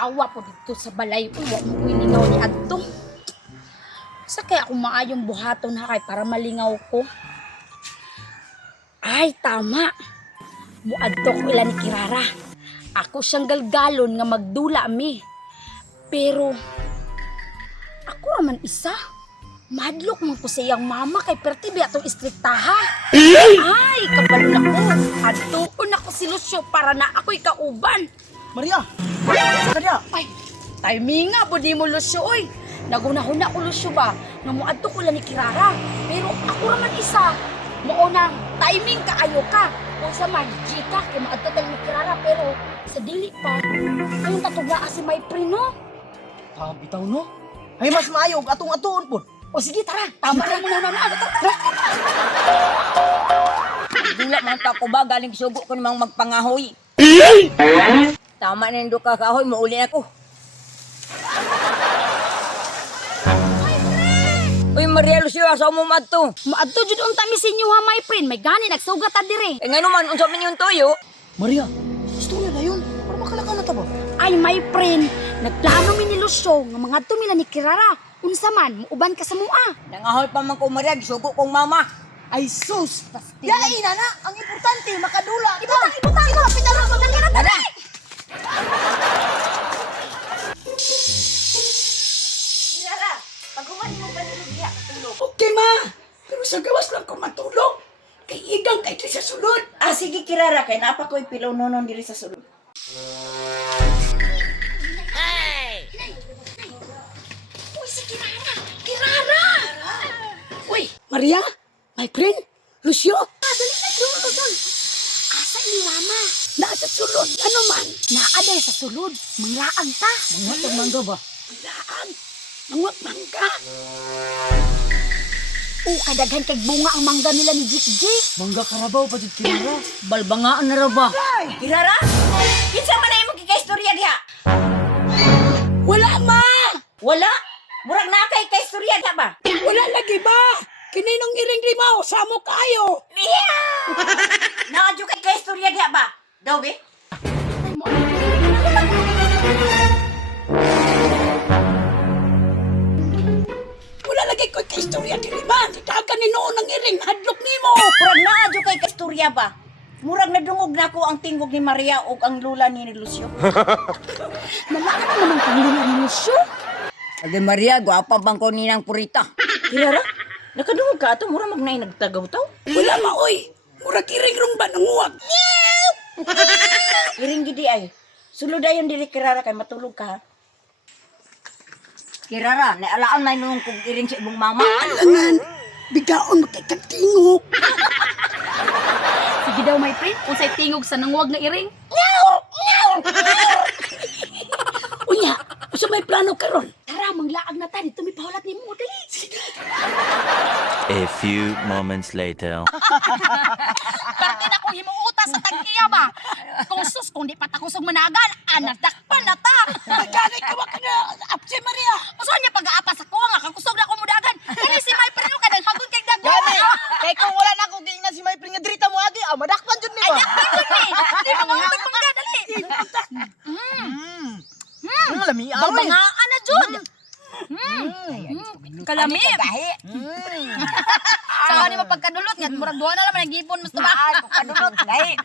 awa po dito sa balay. Uy, wala ko iningaw ni Adto. Sa kaya ako maayong buhaton ha kay para malingaw ko. Ay, tama. Muadto ko ila ni Kirara. Ako siyang galgalon nga magdula mi. Pero, ako raman isa. Madlok mo ko sa iyang mama kay perti ba itong istriktaha. Ay, kabalo na ko. Adtoon ako si Lucio para na ako'y kauban. Maria! Sa kanya! Ay, timing nga, budi mo Lucio, oy. Nagunahuna ko Lucio ba, nga muadto ko lang ni Kirara. Pero ako raman isa, maunang timing kaayo ka. Kung sa man, Gika, kay maadto tayo ni Kirara. Pero sa dili pa, ayun tatugla si may prino. Bitaw no? Ay mas maayo atong atuon po. O sige, tara, tama na muna na. Tara. Dula man ta ko ba galing sugo ko namang magpangahoy. Tama na yung duka kahoy, mauli ako. Uy, Maria Lucio, asa mo madto? Maadto jud unta mi sinyo ha, my friend. May gani nagsugat ta dire. Eh nga naman, unsa man yung tuyo? Maria, istorya na yun. Para makalaka na ta ba? Ay, my friend, nagplano mi ni Lucio nga mga tumila ni Kirara. Unsa man, muuban ka sa mua. Nangahoy pa man ko Maria, sugo kong mama. Ay sus! Yain na na! Ang importante, makadula! Ibutang! Sino kapitan mo? Dada! Kirara, pagkuhan mo ba nilugya katulog? Okay ma, pero sa gawas lang ko matulog. Kay igang kay sa sulod. Ah, sige Kirara, kay napa ko'y pilaw nonon diri sa sulod. Uy, si Kirara! Kirara! Uy, Maria, my friend, Lucio, Dali na doon. Asa ni Mama? nasa sulod, ano man, Naaday sa sulod. Manglaag ta. Mga tagmangga ba? laan, mangwag mangga. O, kadaghan kay bunga ang mangga nila ni Jik-Jik. Mangga karabaw pa dito Kirara. Balbangaan na raw ba? Kirara? Kinsa man ay mo kikaistorya diha? Wala ma, Wala? Murag na kay kaistorya diha ba? wala lagi ba? Kininong iring limaw, samo kayo. Naadyo kay kaistorya diha ba? Daw be? Wala lagi ko kaistorya di lima. Dagan ni noon ang iring, hadlok nimo. Murag naadyo kay kaistorya ba? Murag nadungog na ko ang tingog ni Maria o ang lula ni Lucio. Nalaka naman kang nila ni Lucio. Agi Maria, gwapa bang ko ninang purita? Kirara? Nakadungog ka ato, mura magnay nagtagaw-taw? Wala ma, oy. Murag iring rong ba nanguwag? Iring gidi ay. Sulod ayon dili Kirara kay matulog ka ha. Kirara, naalaan na nung kung iring sa ibong mama. Alangan, bigaon makikagtingog. Sige daw, my friend. Kung sa'y tingog sa nangwag nga iring. Unya, usa may plano karon. Tara, manglaag na ta. Dito may pahulat ni mo. Dali. A few moments later. Pati na kung himuuta sa tag-iya ba? Kung sus, kung di patakusog managan, anadakpan na ta. Magkanay ka ba ka na, Apsi Maria? Uso niya pag-aapas ako nga, kakusog na ko mudagan. Kani si my friend yung kadang hagod kay dagdag. Gani! Kay kung wala na akong giingnan si may pring nga drita mo agi, madakpan jud ni ba? Di mo nga utog mangga, dali. Lami aw. Balbangaan na, Jud. Kalami. Sa ni mapagkadulot nga, murag duha na lang nagipon mas tuba. Kadulot, dahil.